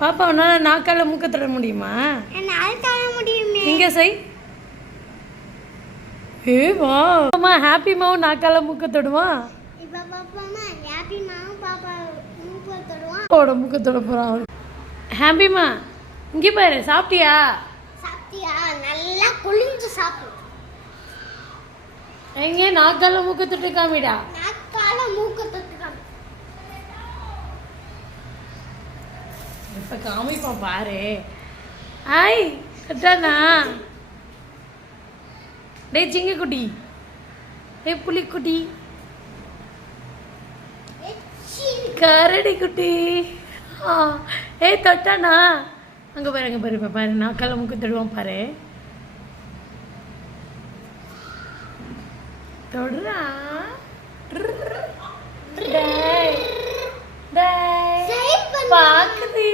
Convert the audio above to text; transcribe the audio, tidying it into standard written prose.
பாப்பா உன்னால நாக்கால மூக்க தொட முடியுமா? இங்க செய். ஏ வா அம்மா ஹாப்பி மாவு நாக்கால மூக்க தொடுமா? இப்ப பாப்பாமா ஹாப்பி மாவு பாப்பா மூக்க தொடுவான். ஓட மூக்க தொட போறான். ஹாப்பிமா இங்க பாரு சாப்பிட்டியா? சாப்பிட்டியா? நல்லா குளிஞ்சு சாப்பிடு. எங்க நாக்கால மூக்க தொட்டு காமிடா. நாக்கால மூக்க தொட்டு காமி. இப்ப காமிப்பான் பாரு. ஐ கட்டானா டேய் சிங்க குட்டி, டேய் புலி குட்டி, கரடி குட்டி. ஏய் தொட்டானா அங்க பாரு, அங்க பாரு, பாரு நாக்கால மூக்க தொடுவான் பாரு. தொடுறா. டேய் டேய் பாக்குது.